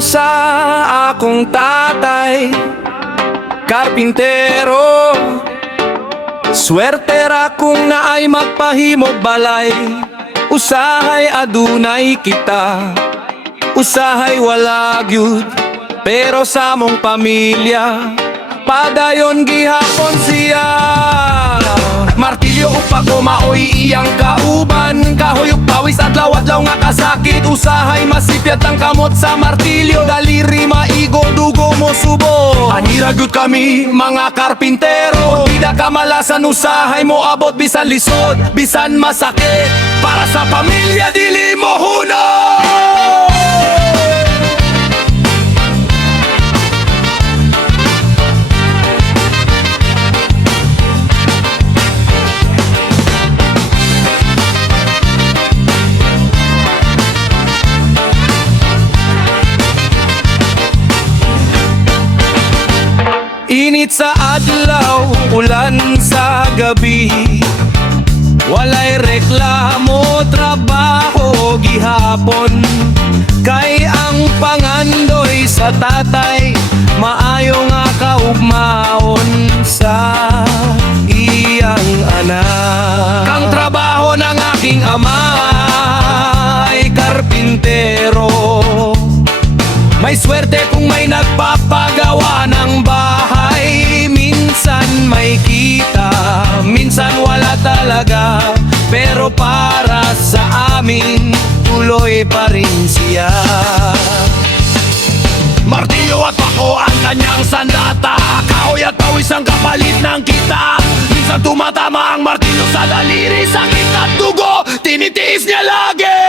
sa akong tatay, karpintero. Swerte ra kung naay magpahimog balay. Usahay adunay kita, usahay wala gyud. Pero sa mong pamilya, padayon gihapon siya. Martilyo upag maoy iyang kauban, kahoy ug pawis adlaw-adlaw nga kasakit. Usahay masipyat ang kamot sa martilyo, daliri maigo dugo mo subo. Anira gyud kami mga karpintero, bida kamalasan usahay mo abot bisan lisod, bisan masakit. Para sa pamilya dili mo hunod. Init sa adlaw, ulan sa gabi, walay reklamo, trabaho gihapon. Kay ang pangandoy sa tatay, maayo nga kaugmaon sa iyang anak. Ang trabaho ng aking ama ay karpintero. May swerte kung may nagpapagawa ng bahay. Minsan may kita, minsan wala talaga. Pero para sa amin, tuloy pa rin siya. Martilyo at pako ang kanyang sandata, kahoy at pawis ang kapalit ng kita. Minsan tumatama ang martilyo sa daliri, sakit at dugo, tinitiis niya lagi.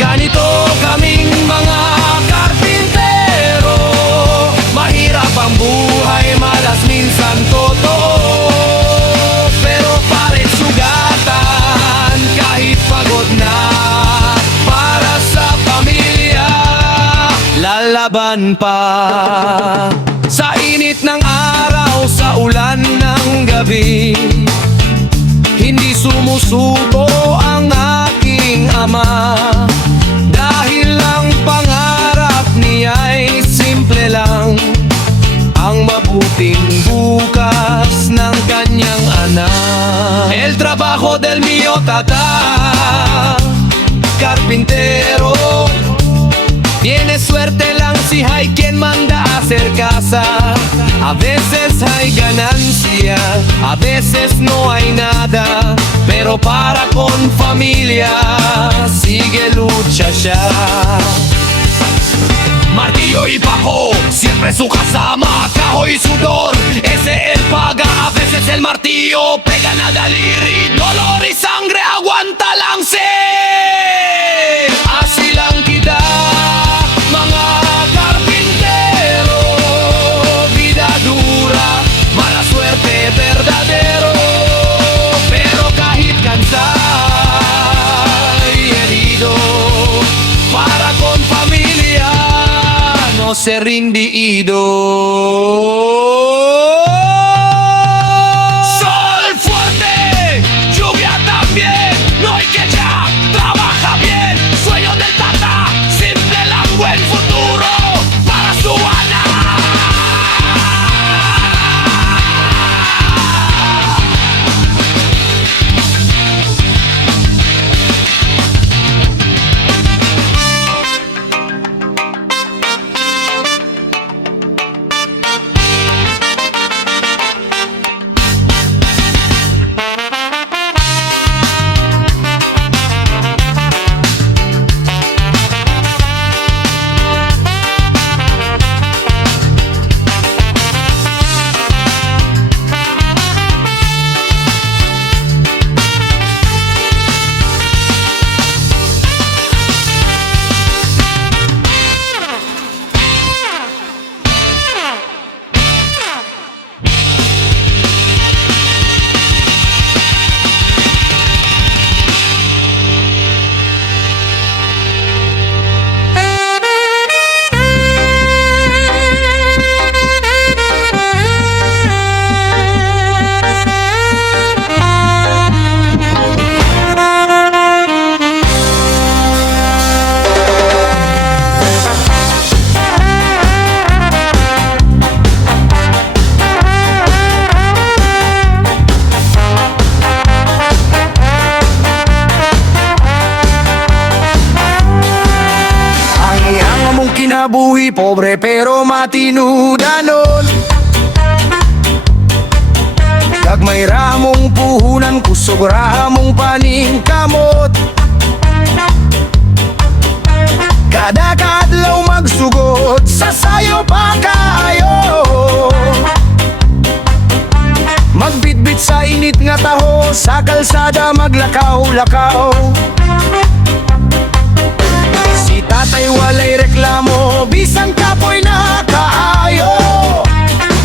Ganito kaming mga karpintero, mahirap ang buhay, malas minsan totoo. Pero pares sugatan kahit pagod na, para sa pamilya lalaban pa. Sa init ng araw, sa ulan ng gabi, hindi sumusuko ang aking ama. Dahil ang pangarap niya'y simple lang, ang mabuting bukas ng kanyang anak. El trabajo del mio tata, carpintero. Tiene suerte lang si hay quien manda a hacer casa. A veces hay ganancia, a veces no hay nada, pero para con familia sigue lucha siya. Martillo y pako, siempre su kasama, kahoy y sudor, ese él paga. A veces el martillo pega na daliri, dolor y sangre, aguanta lang sed. Así lang kita mga karpintero, vida dura, mala suerte verdadero. Pero kahit cansado y herido, para con familia no se rindido. Sol fuerte, lluvia también, no hay que ya, trabaja bien. Sueño del tata, simple la buen futuro para su ana. kinabuhi, pobre pero matinudanon. Kagmay ramong puhunan, kusog ramong paningkamot. Kada kadlaw magsugod, sa sayo pa kayo. Magbitbit sa init nga taho, sa kalsada maglakaw-lakaw. Si tatay walay reklamo, bisan kapoy na kaayo.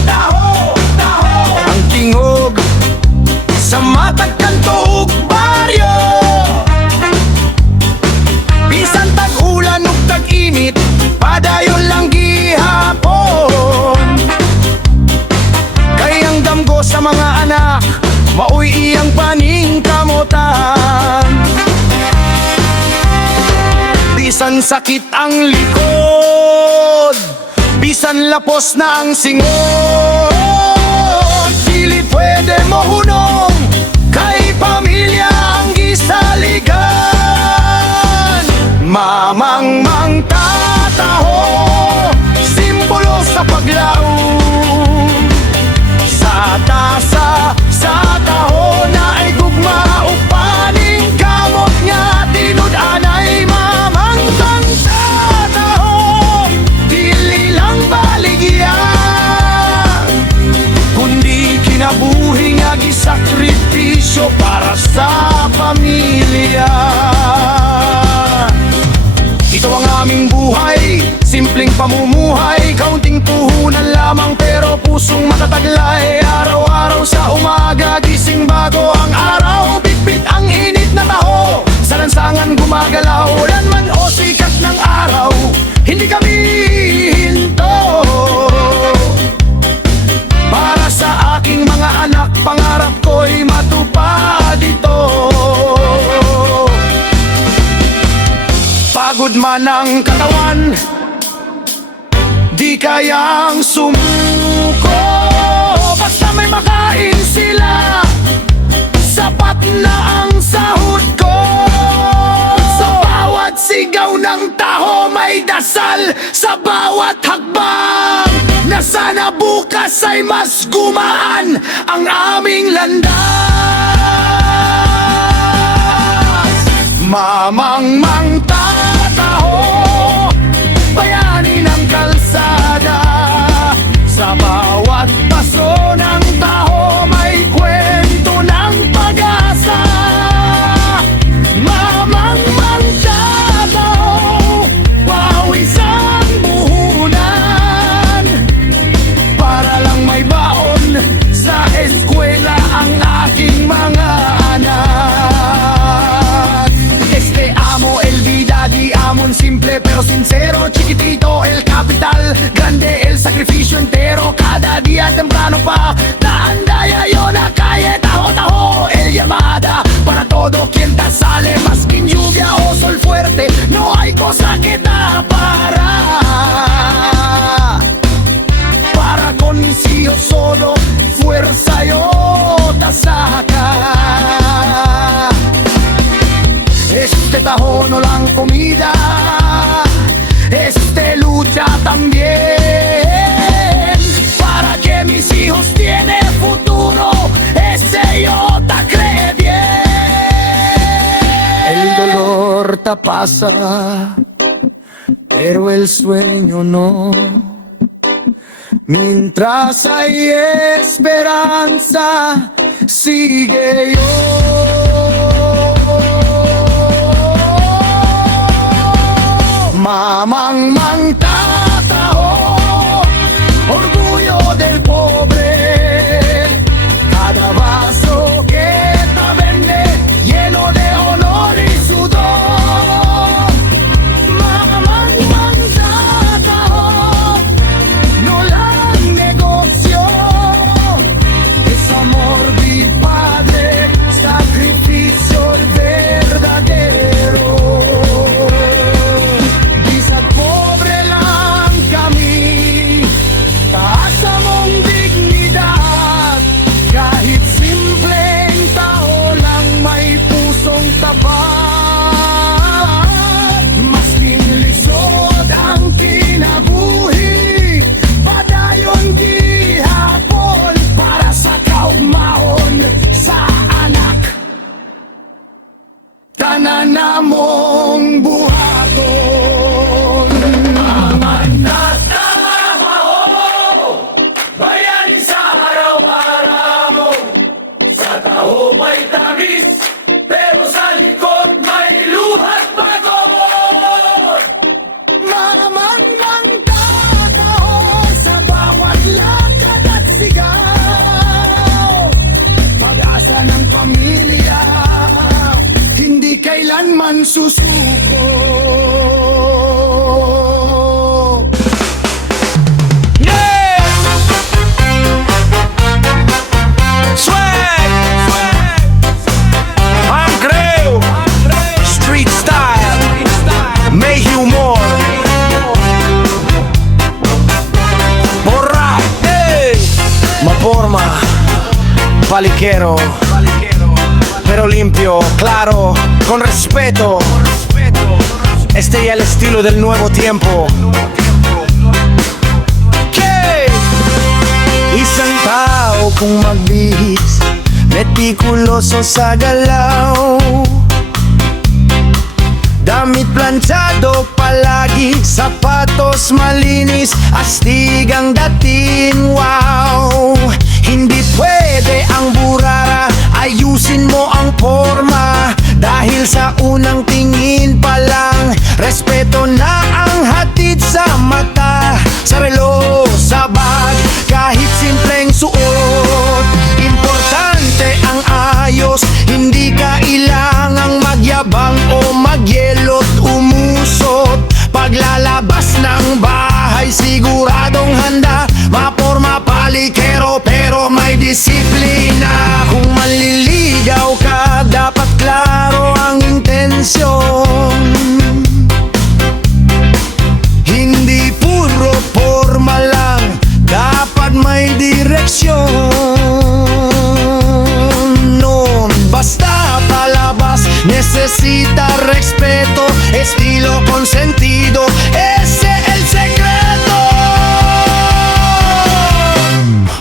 Taho, taho, ang tingog sa matag kanto ug baryo. Bisan tag-ulan ug tag-init, padayon lang gihapon. Kay ang damgo sa mga anak, maoy iyang paningkamutan. Bisan sakit ang likod, bisan lapos na ang singon, dili pwede mo hunong, kay pamilya ang gisaligan. Mamang tataho, simbolo sa paglaom. Sa tasa, sa taho na ay gugma upaning kamot nga tinud-anay. Mamang tataho, dili lang baligyan, kundi kinabuhi nga gisakripisyo para sa pamilya. Ito ang aming buhay, simpleng pamumuhay, kaunting puhunan lamang pero pusong matataglay. Araw-araw sa umaga, gising bago ang araw, bitbit ang init na taho, sa lansangan gumagalaw. Ulan man o sikat ng araw, hindi kami hinto. Para sa aking mga anak, pangarap ko'y matupad ito. Pagod man ang katawan, di kayang sumuko. Basta may makain sila, sapat na ang sahod ko. Sa bawat sigaw ng taho, may dasal sa bawat hakbang, na sana bukas ay mas gumaan ang aming landas. Mamang tataho, bayani ng kalsada, sa bawat paso ng taho may kwento ng pag-asa. Mamang tataho, pawis ang buhunan, para lang may baon sa eskwela ang aking mga anak. Amo el vida, di amon simple pero sincero, chiquitito el capital, grande el sacrificio entero. Cada día temprano pa la andaya yo la calle, tajo tajo el llamada para todo quien te sale. Más que lluvia o sol fuerte, no hay cosa que tapará. Para con mis hijos solo fuerza yo te saca. Este tajo no lang comida, este lucha también, para que mis hijos tienen futuro, ese yo te cree bien. El dolor te pasa, pero el sueño no. Mientras hay esperanza, sigue yo. Mamang tataho, orgullo del pobre. Cada vaso que te vende lleno de honor y sudor. Mamang tataho, no la negocio, es amor del padre, sacrificio verdadero. Pobre la kaya mong buhaton. Amanat na maho, bayan sa araw-araw. Sa taho may tamis, pero sa likod may luhat pagod. Maaman ng tataho sa bawat lakad at sigaw. Pag-asa ng pamilya, hindi kailanman susuko. Yeah! Swag! I'm Creo, street style, may humor. Borra, hey! Maporma, palikero, pero limpio, claro, con respeto. Este es el estilo del nuevo tiempo. ¿Qué? Isang tao kung magbihis, metikuloso sa galaw. Damit planchado palagi, sapatos malinis, astig ang dating, wow. Hindi pwede ang burara, ayusin mo ang forma. Dahil sa unang tingin pa lang, respeto na ang hatid sa mata. Sa relo, sa bag, kahit simpleng suot, importante ang ayos. Hindi kailangang magyabang o magyelot umusot. Paglalabas ng bahay, siguradong handa, maporma palikero pero may disiplina. Kung maliligaw ka, dapat klaro ang intensyon. Hindi puro forma lang, dapat may direksyon. Noon, basta palabas, necesita respeto, estilo con sentido, ese el secreto.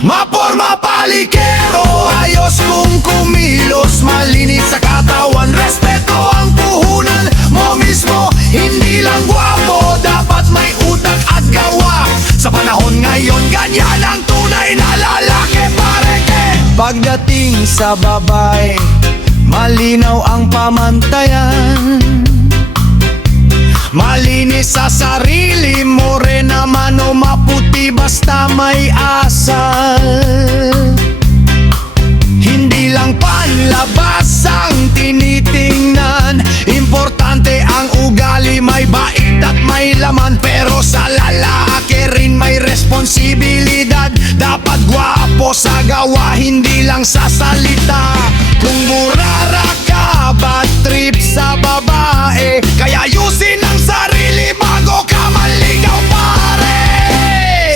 Maporma palikero, ayos kung kumilos, malinis sa katawan, respeto ang puhunan mo mismo. Hindi lang gwapo, dapat may utak at gawa. Sa panahon ngayon, ganyan ang tunay na lalaki, pareke. Pagdating sa babae, malinaw ang pamantayan. Malinis sa sarili, morena man o maputi, basta may asal. Hindi lang panlabas ang tinitingnan, importante ang ugali, may bait at may laman. Pero sa lalaki rin may responsibilidad, dapat gwapo sa gawa, hindi lang sa salita. Kung murara ka, bad trip sa babae, kaya ayusin ang sarili bago ka manligaw, pare.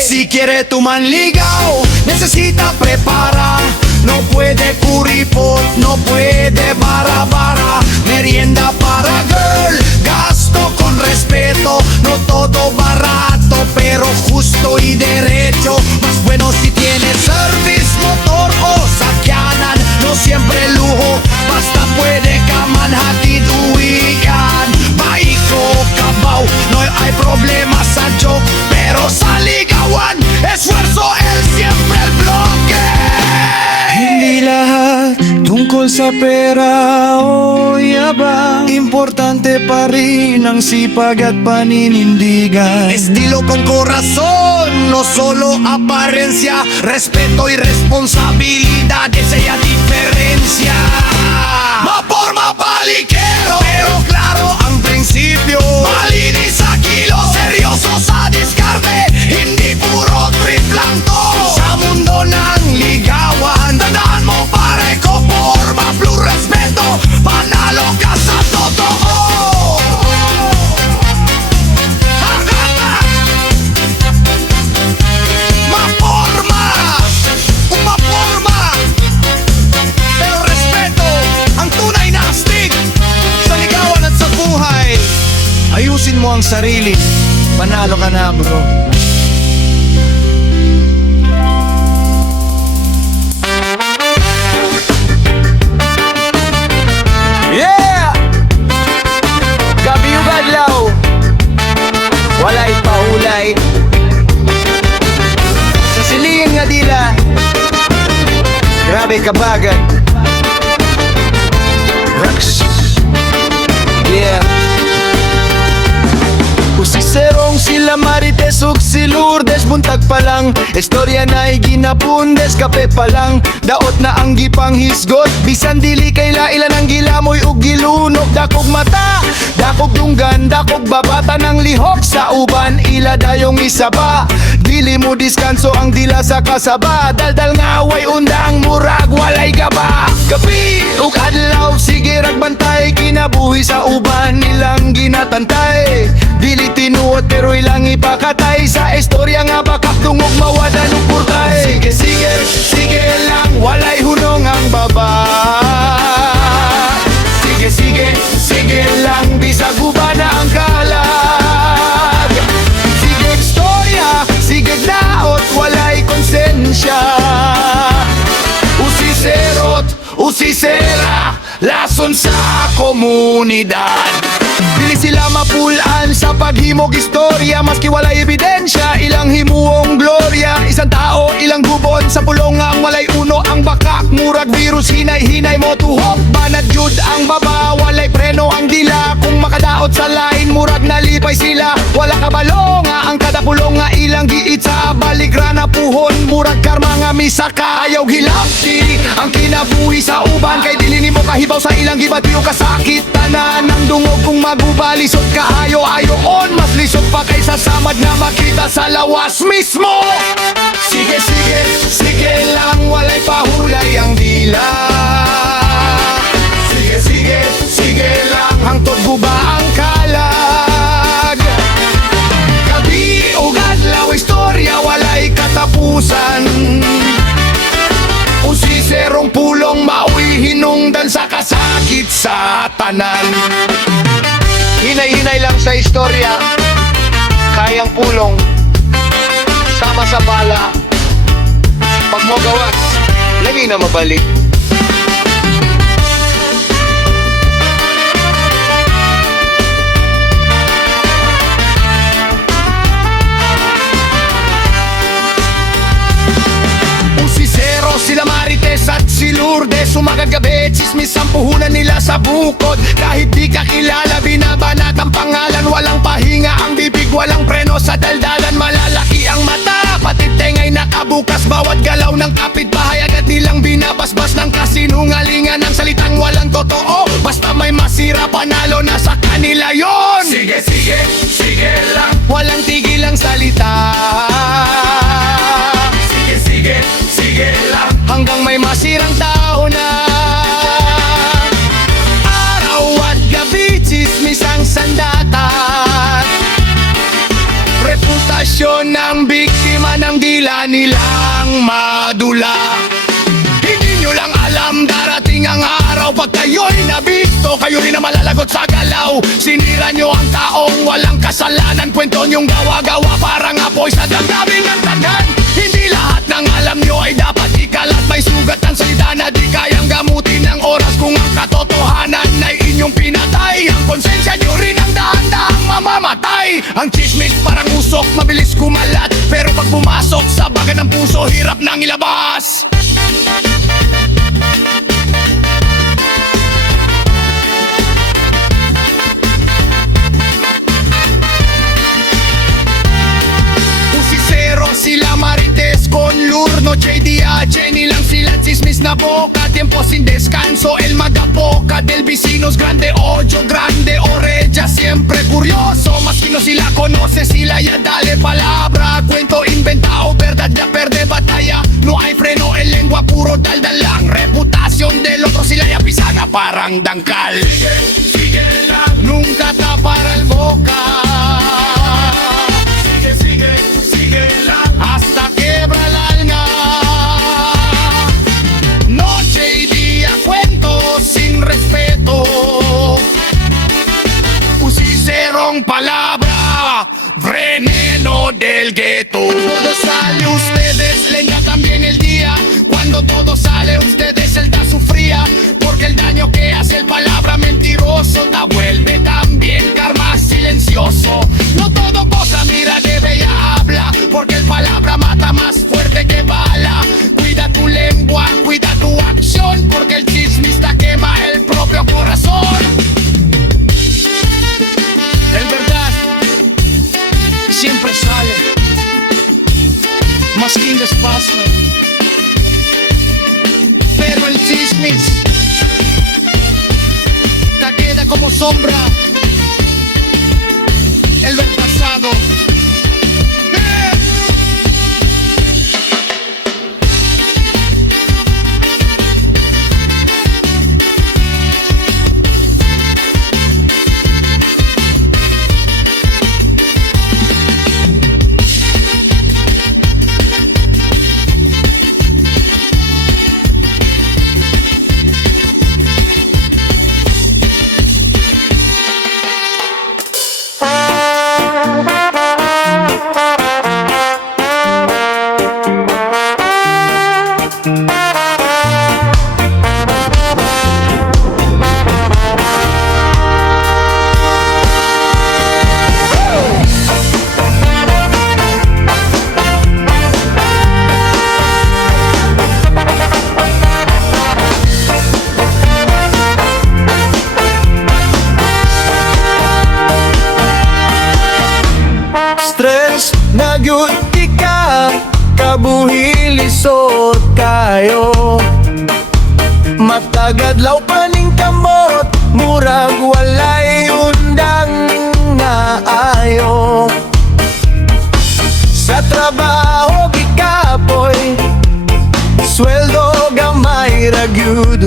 Si quiere tu manligaw, necesita prepara. No puede kuripot, no puede bara-bara. Merienda para girl, gasto con respeto. No todo barato, pero justo y derecho. Más bueno si tiene service, motor o sakyanan. No siempre lujo, basta puede ka manhatid uwian. Baiko, kabaw, no hay problema sa joke, pero sa ligawan, esfuerzo el siempre el bloque. Hindi lahat tungkol sa pera o yabang, importante pa rin ang sipag at paninindigan. Estilo con corazón, no solo apariencia, respeto y responsabilidad, esa es la diferencia. Maporma palikero, pero claro ang prinsipyo. Malinis sa kilo, seryoso sa diskarte, hindi puro trip lang to. Sa mundo ng ligawan, tandaan mo pare ko, forma, blue respeto, panalo ka sa totoo. Maporma, umaporma, pero respeto ang tunay na astig. Sa ligawan at sa buhay, ayusin mo ang sarili, panalo ka na bro. Yeah! May Kabagan. Rex. Yeah. Usiserong sila Marites ug si Lourdes buntag pa lang. Istorya na'y ginapundes, kape pa lang. Daot na ang gipang hisgot, bisan dili kay lailan ang gilamoy ug gilunok. Dakog mata, dakog dunggan, dakog babata ng lihok sa uban. Ila dayong isaba, dili mo diskanso ang dila sa kasaba. Daldal nga way undang murag walay gaba. Gabi ug adlaw sige ragbantay, kinabuhi sa uban ilang ginatantay. Dili tinuot pero ilang ipakatay, sa istorya nga bakak tungog mawada ng purtay. Sige sige, sige lang, walay hunong ang baba. Sige sige, sige lang, bisag uba na ang kalag. Sige istorya, sige daot, walay konsensya. Usiserot, usisera, lason sa komunidad. Dili sila mapulaan sa paghimog istorya, maski walay ebidensya, ilang himuong glorya. Isang tao, ilang gubon sa pulong ang walay uno. Ang bakak, murag virus, hinay-hinay mo tuhok. Banat jud ang baba, walay preno ang dila. Kung makadaot sa lain, murag nalipay sila. Wala kabalo nga ang kada pulong nga ilang giit sa baligra na puhon. Murag karma nga misaka, ayaw gilapti ang kinabuhi sa uban. Kay dili nimo kahibaw sa ilang gibatiyo kasakit. Tanan ang dungog kung maguba, lisod kaayo ayoon. Mas lisod pa kaysa samad na makita sa lawas mismo. Sige sige, sige lang, walay pahulay ang dila. Sige sige, sige lang, hangtod guba ang kalag. Gabi o adlaw istorya, walay katapusan. Usiserong pulong mauwi hinungdan sa kasakit sa tanan. Hinay-hinay lang sa istorya, kayang pulong, sama sa bala. Pag mo gawas, lagi na mabalik. Usisero sila Marites at si Lourdes, umagad gabi, chismis ang puhunan nila sa bukod. Kahit di ka kilala, binabanat ang pangalan. Walang pahinga ang bibig, walang preno sa daldalan. Malalaki ang mata, pati tengay nakabukas. Bawat galaw ng kapitbahay, agad nilang binabasbas ng kasinungalingan. Ng salitang walang totoo, basta may masira, panalo na sa kanila yon. Sige sige, sige lang, walang tigil ang salita. Sige sige, sige lang, hanggang may masirang tao na. Araw at gabi, chismis ang sandatan. Reputasyon ng biktima ng dila nilang madula. Hindi nyo lang alam, darating ang araw pag kayo'y nabisto, kayo rin na malalagot sa galaw. Sinira nyo ang taong walang kasalanan. Kwento nyong gawa-gawa parang apoy sa damdamin ng tanan. Hindi lahat ng alam nyo ay dapat ikalat. May sugat ang salita na di kayang gamutin ng oras. Kung ang katotohanan ay inyong pinatay, ang konsensya nyo rin ang dahan-dahang mamamatay. Ang chismis parang usok, mabilis kumalat, pero pag pumasok sa baga ng puso, hirap nang ilabas. Usisero sila Marites con Lurno, JDH, nilang sila chismis na boca. Tiempo sin descanso, el magaboca del vecinos grande, ojo grande, oreja siempre curioso. Mas que no sila conoce, sila ya dale palabra. Cuento inventado, verdad ya perde batalla. No hay freno en lengua, puro daldal lang. Reputación del otro sila ya pisana parang dangkal. Sigue, sigue lang, nunca tapara el boca. Sigue, sigue, sigue lang, hasta quebra el alma. Noche y día cuento sin respeto. Usiserong palabra, veneno del gueto. Todo sale, ustedes leña también el día. Cuando todo sale, ustedes el da su fría. Porque el daño que hace el palabra mentiroso da vuelve también karma silencioso. como sombra el del pasado. Stress na gyud di ka kabuhi lisod kayo, matagadlaw paning kamot, murag walay undang na ayo. Sa trabaho gikapoy, sweldo gamay ra gyud,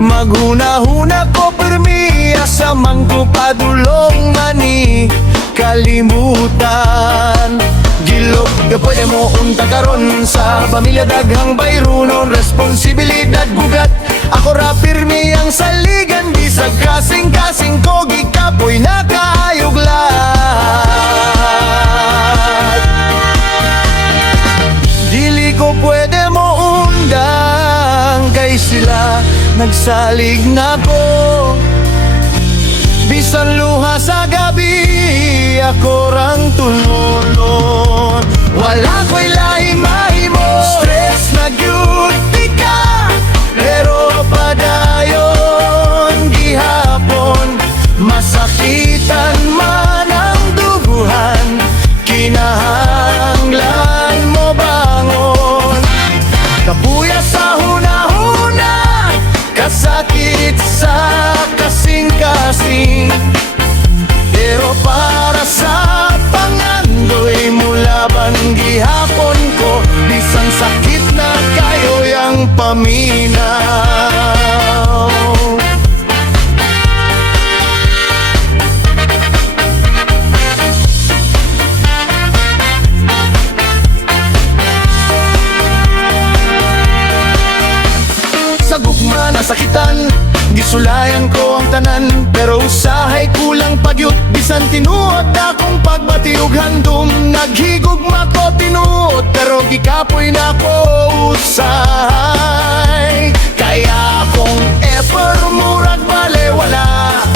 maghuna-huna ko permiya sa mangko padulong mani kalimutan. Gilok nga pwede mo unta karon sa pamilya, daghang bayrunon responsibilidad bugat. Ako ra pirmi ang saligan, di sa kasing-kasing ko gikapoy nakayuglat. Dili ko pwede mo undang, kay sila nagsalig na ko. Bisan luha sa gabi, ako rang tululon. Wala ko'y lahi mahimo, stress na gyud di ka, pero padayon gihapon. Masakitan man ang duguhan, kinahanglan mo bangon. Kabuya sa huna-huna, kasakit sa kasing-kasing, pero para sa pangandoy mulaban gihapon ko. Bisan sakit na kayo yang paminaw. Sa gugma nasakitan, gisulayan ko ang tanan, pero usahay kulang pagyut. Bisan tinuot akong pagbatiog handom, naghigugma ko tinuot, pero gikapoy na ko usahay. Kaya akong effort murag balewala,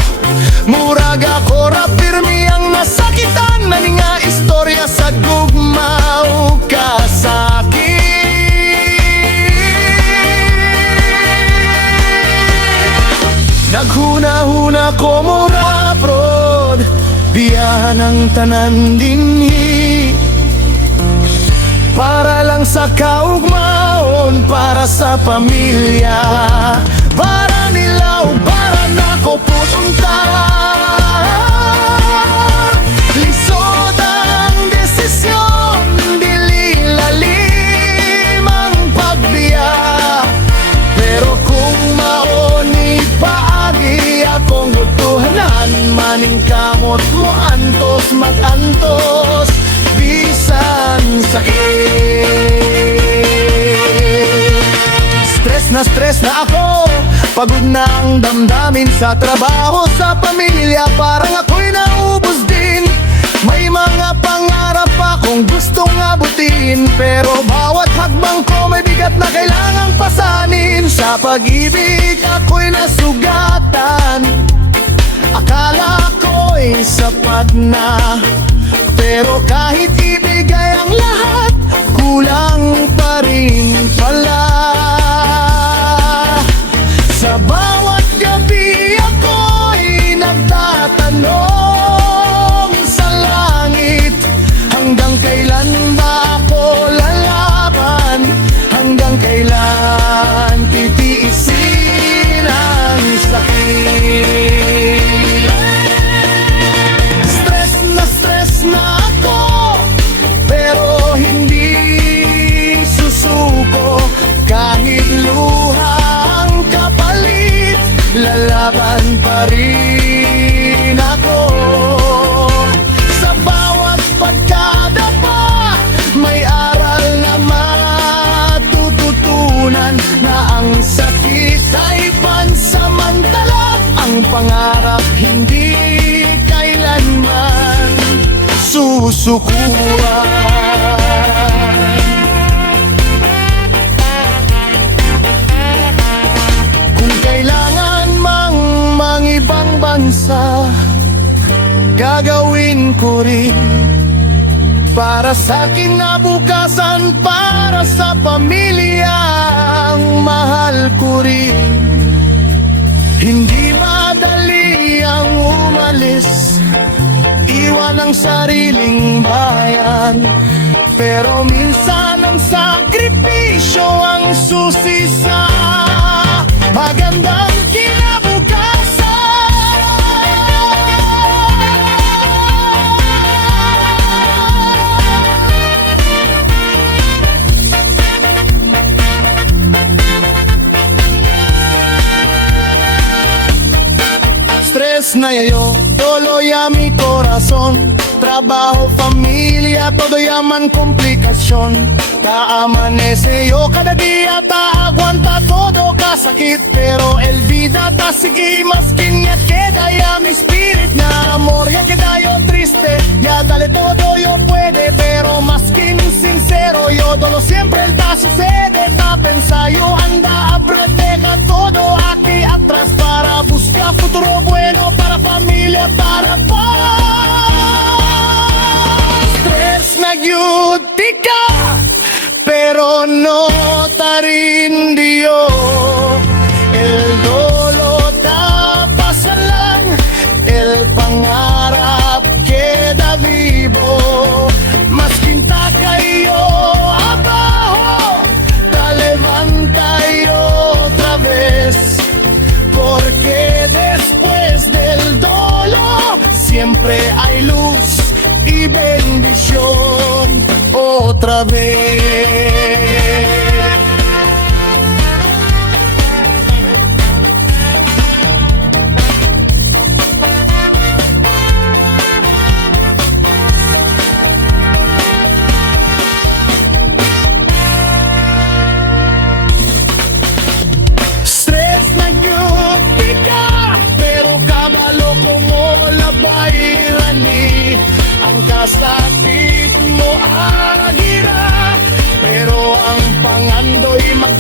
murag ako ra pirmi ang nasakitan. Nani nga istorya sa gugma o kasakit. Naghuna-huna ko mura prod, biyahan ang tanan dinhi, para lang sa kaugmaon, para sa pamilya, para nila o para nako putunta. Lisod ang desisyon, dili lalim ang pagbiya, pero kung maoni paagi akong utuhanan, maning kamot mo antos mag-antos, bisan sakit. Stress na ako, pagod na ang damdamin sa trabaho, sa pamilya, parang ako'y naubos din. May mga pangarap akong gustong abutin, pero bawat hakbang ko may bigat na kailangang pasanin. Sa pag-ibig ako'y nasugatan, akala ko'y sapat na, pero kahit ibigay ang lahat, kulang pa rin pala. Sa bawat gabi ako'y nagtatanong sa langit, hanggang kailan ba ako lalaban? Hanggang kailan titiisin ang sakit? lalaban pa rin ako. Sa bawat pagkadapa, may aral na matututunan, na ang sakit ay pansamantala, ang pangarap hindi kailanman susukuan. Kung kailangan mang mangibang bansa, gagawin ko rin para sa kinabukasan, para sa pamilyang mahal ko rin. Hindi madali ang umalis, iwan ang sariling bayan, pero minsan ang sakripisyo ang susi sa magandang Stress na yayo, dolo ya mi corazón. Trabajo, familia, todo llaman complicación. Ta amanece yo cada día, ta aguanta todo kasakit, pero el vida ta sigue maskin ya queda ya mi spirit na amor, ya queda yo triste, ya dale todo yo puede, pero maskin sincero yo dolo siempre el ta sucede, ta pensa yo anda deja todo aquí atrás para buscar futuro bueno para familia, para paz. Stress na gyud ka, pero no tarindiyo. El dolo pasa lang, el pangarap queda vivo. Maskin ta kayo abajo, ta levanta y otra vez, porque después del dolor siempre hay luz y bendición otra vez. Stress na gyud ka, pero kabalo ko mo labayrani, ang kasakit mo agira, pero ang pangandoy mag